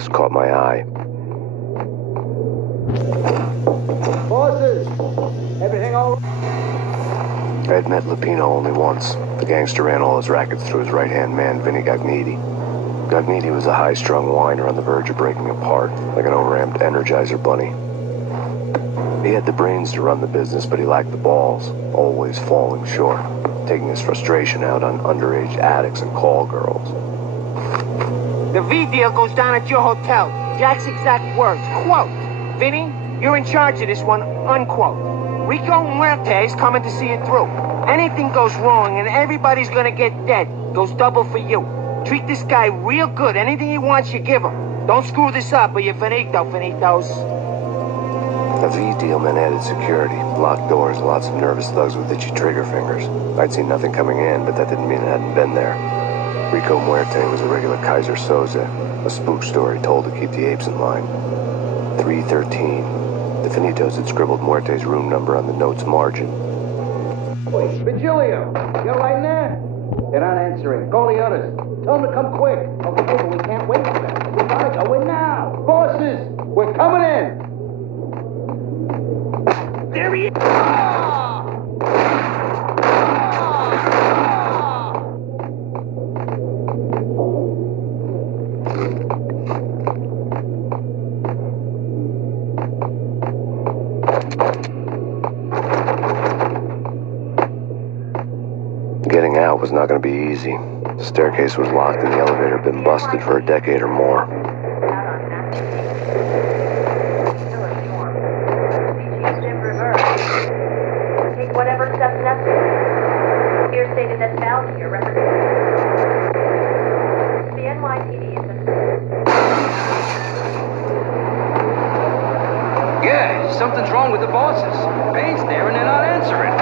vest caught my eye. Bosses! Everything all right? I had met Lupino only once. The gangster ran all his rackets through his right-hand man, Vinny Gagniti. Gagniti was a high-strung whiner on the verge of breaking apart, like an overamped Energizer bunny. He had the brains to run the business, but he lacked the balls, always falling short, taking his frustration out on underage addicts and call girls. The V deal goes down at your hotel. Jack's exact words, quote, "Vinny, you're in charge of this one," unquote. Rico Muerte is coming to see it through. Anything goes wrong and everybody's gonna get dead, goes double for you. Treat this guy real good. Anything he wants, you give him. Don't screw this up or you're finito, finitos. The V deal meant added security, locked doors, lots of nervous thugs with itchy trigger fingers. I'd seen nothing coming in, but that didn't mean it hadn't been there. Rico Muerte was a regular Kaiser Soze, a spook story told to keep the apes in line. 313. The Finitos had scribbled Muerte's room number on the note's margin. Wait, Vigilio, you're right in there? They're not answering. Call the others. Tell them to come quick. Okay, but we can't wait for them. We gotta go in now. Bosses, we're coming in. There he is! Getting out was not going to be easy. The staircase was locked and the elevator had been busted for a decade or more. Take whatever steps necessary. Here stated that value here represents the NYPD has been... Yeah, something's wrong with the bosses. Payne's there and they're not answering.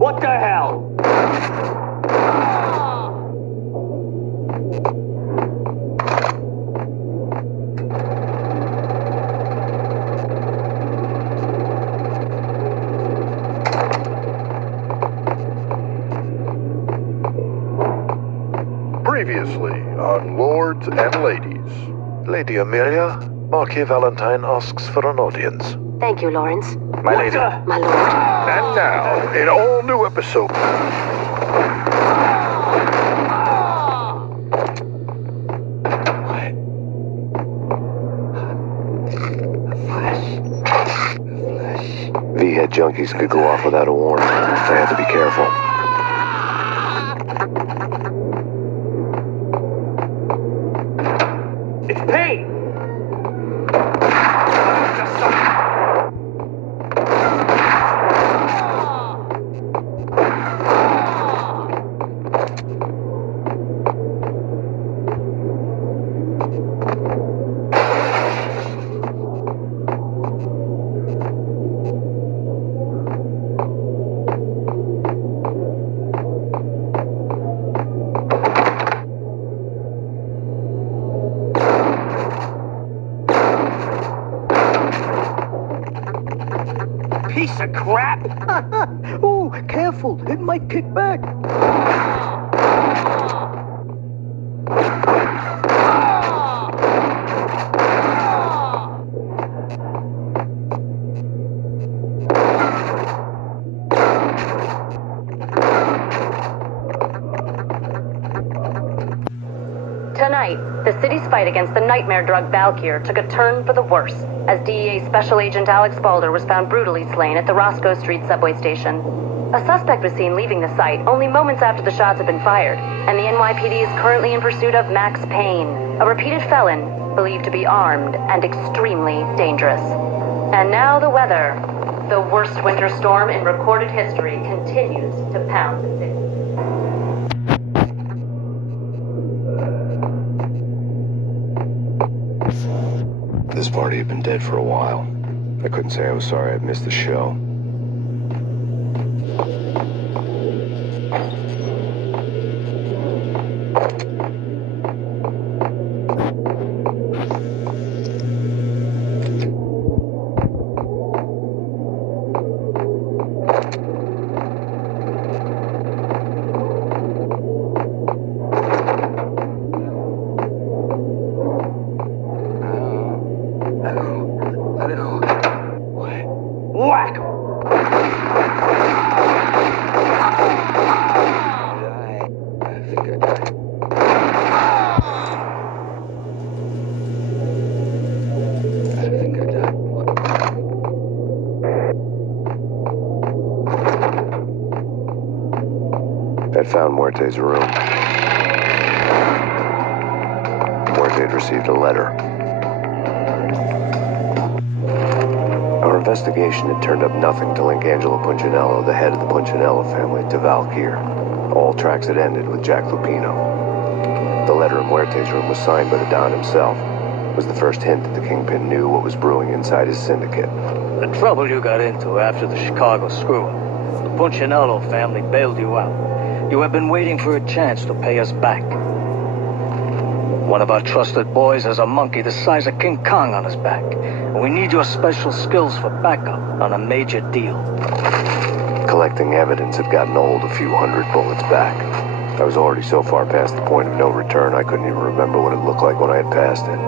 What the hell? Previously on Lords and Ladies. Lady Amelia, Marquis Valentine asks for an audience. Thank you, Lawrence. My lady. My lord. And now, an all-new episode. V-head junkies could go off without a warning. I had to be careful. It's Payne! Piece of crap! Ooh, careful. It might kick back. Tonight, the city's fight against the nightmare drug Valkyr took a turn for the worse, as DEA Special Agent Alex Balder was found brutally slain at the Roscoe Street subway station. A suspect was seen leaving the site only moments after the shots had been fired, and the NYPD is currently in pursuit of Max Payne, a repeated felon believed to be armed and extremely dangerous. And now the weather. The worst winter storm in recorded history continues to pound the city. This party had been dead for a while. I couldn't say I was sorry I'd missed the show. I'd found Muerte's room. Muerte had received a letter. Our investigation had turned up nothing to link Angelo Punchinello, the head of the Punchinello family, to Valkyr. All tracks had ended with Jack Lupino. The letter in Muerte's room was signed by the Don himself. It was the first hint that the Kingpin knew what was brewing inside his syndicate. The trouble you got into after the Chicago screw-up. The Punchinello family bailed you out. You have been waiting for a chance to pay us back. One of our trusted boys has a monkey the size of King Kong on his back. And we need your special skills for backup on a major deal. Collecting evidence had gotten old a few hundred bullets back. I was already so far past the point of no return, I couldn't even remember what it looked like when I had passed it.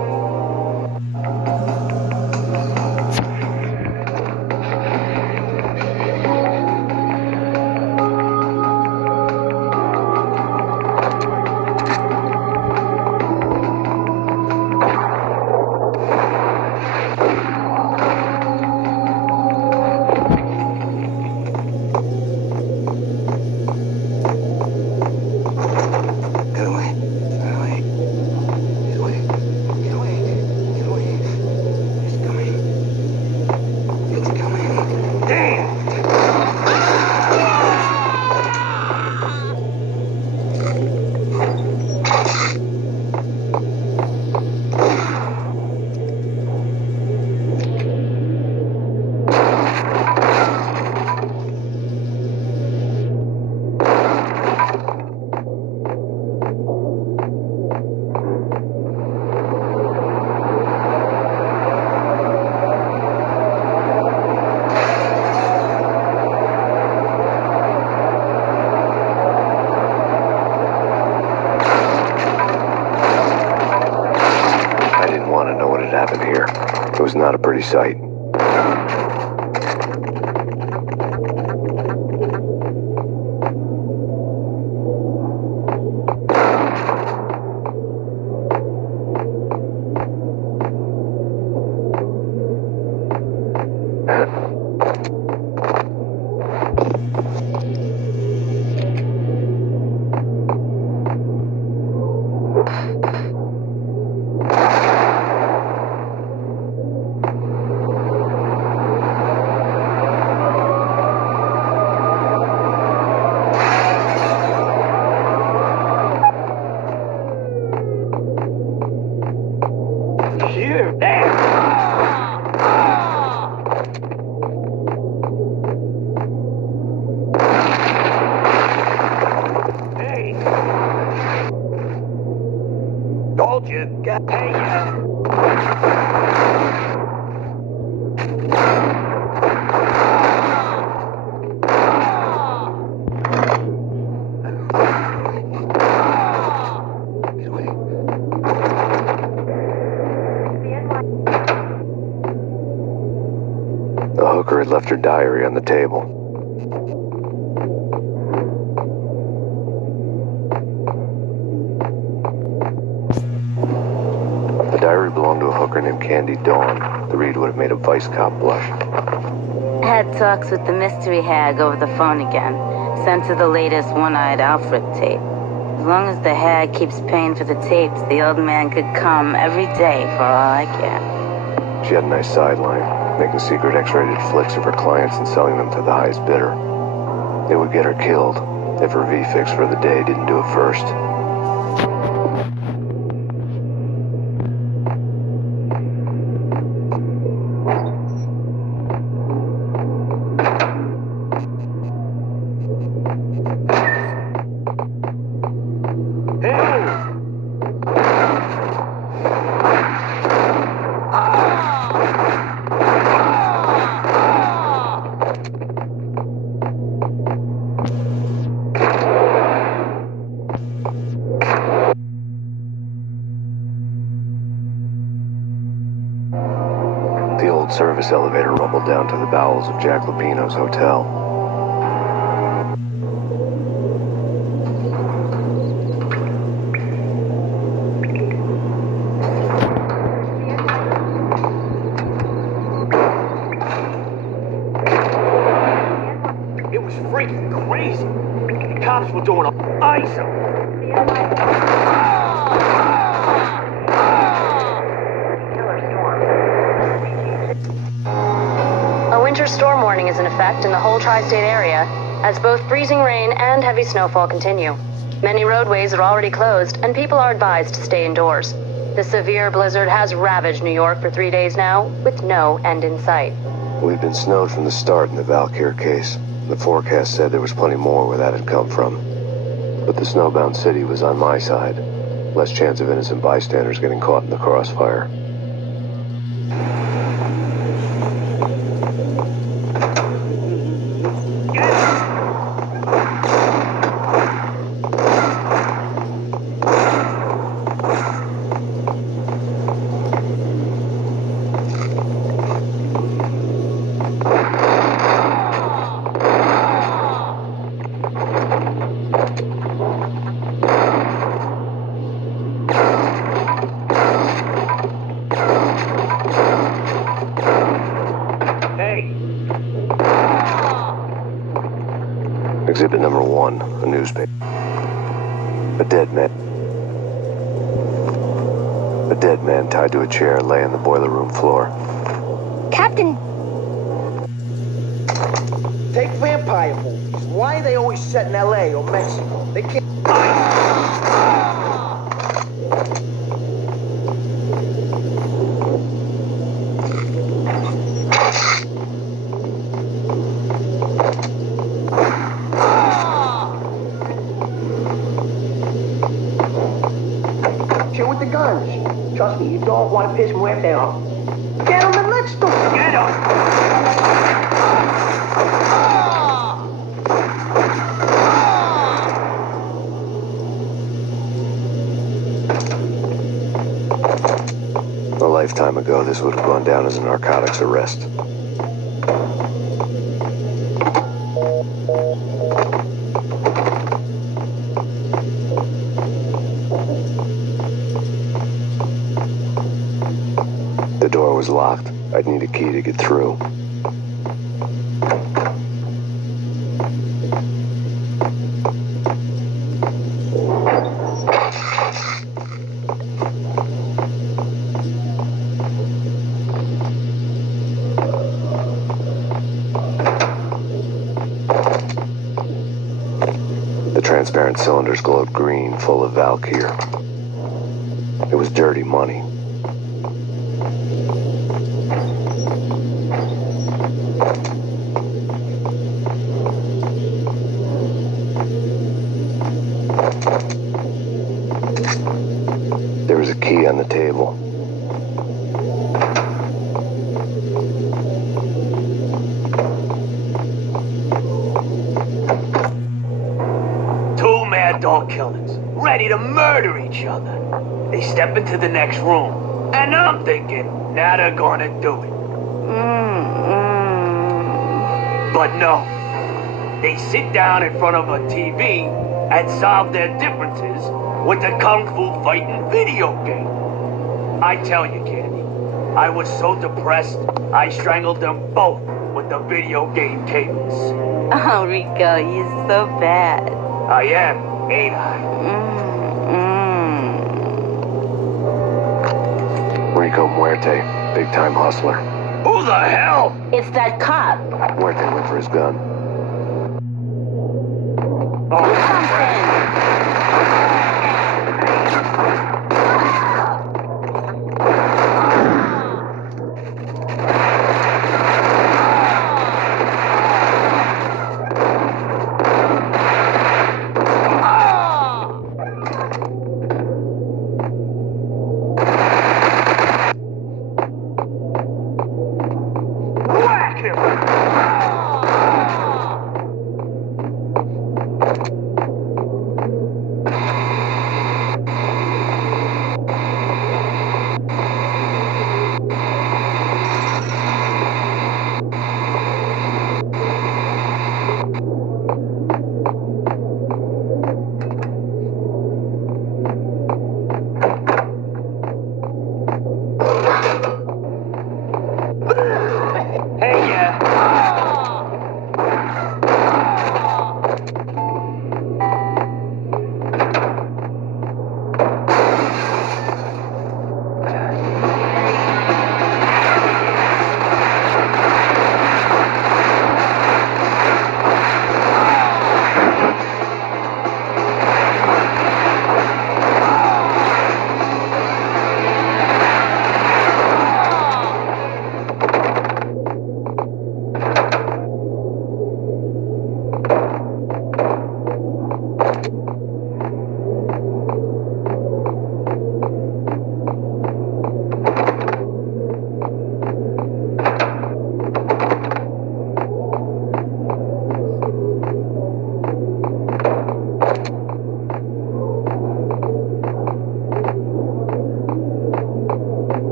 Happened here. It was not a pretty sight. Told you. Hey, The hooker had left her diary on the table. The diary belonged to a hooker named Candy Dawn. The read would have made a vice cop blush. Had talks with the mystery hag over the phone again. Sent her the latest one-eyed Alfred tape. As long as the hag keeps paying for the tapes, the old man could come every day for all I care. She had a nice sideline. making secret X-rated flicks of her clients and selling them to the highest bidder. It would get her killed if her V-fix for the day didn't do it first. The old service elevator rumbled down to the bowels of Jack Lupino's hotel. It was freaking crazy. The cops were doing a ISO. A winter storm warning is in effect in the whole tri-state area, as both freezing rain and heavy snowfall continue. Many roadways are already closed, and people are advised to stay indoors. The severe blizzard has ravaged New York for 3 days now, with no end in sight. We've been snowed from the start in the Valkyr case. The forecast said there was plenty more where that had come from. But the snowbound city was on my side. Less chance of innocent bystanders getting caught in the crossfire. Exhibit number 1, a newspaper. A dead man tied to a chair lay on the boiler room floor. Captain, Take vampire movies. Why are they always set in L.A. or Mexico? They can't... Shit with the guns. Trust me, you don't want to piss Muerte off. Get him and let's do it. Get him! A lifetime ago, this would have gone down as a narcotics arrest. The door was locked. I'd need a key to get through. The transparent cylinders glowed green, full of Valkyr. It was dirty money. There was a key on the table. Two mad dog killers, ready to murder each other. They step into the next room, and I'm thinking, now they're gonna do it. But no. They sit down in front of a TV and solve their differences with the Kung Fu fighting video game. I tell you, Candy, I was so depressed, I strangled them both with the video game cables. Oh, Rico, you're so bad. I am, ain't I? Rico Muerte, big-time hustler. Who the hell? It's that cop. Muerte went for his gun. Do something. Whack him! Hey,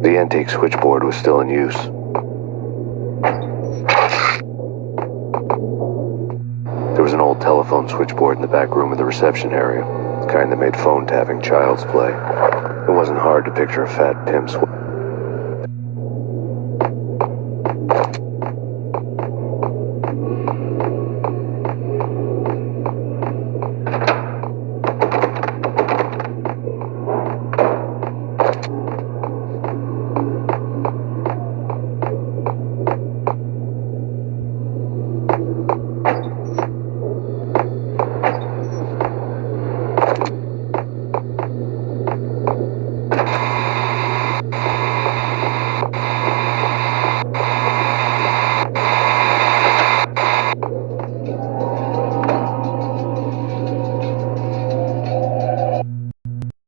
The antique switchboard was still in use. There was an old telephone switchboard in the back room of the reception area, the kind that made phone tapping child's play. It wasn't hard to picture a fat pimp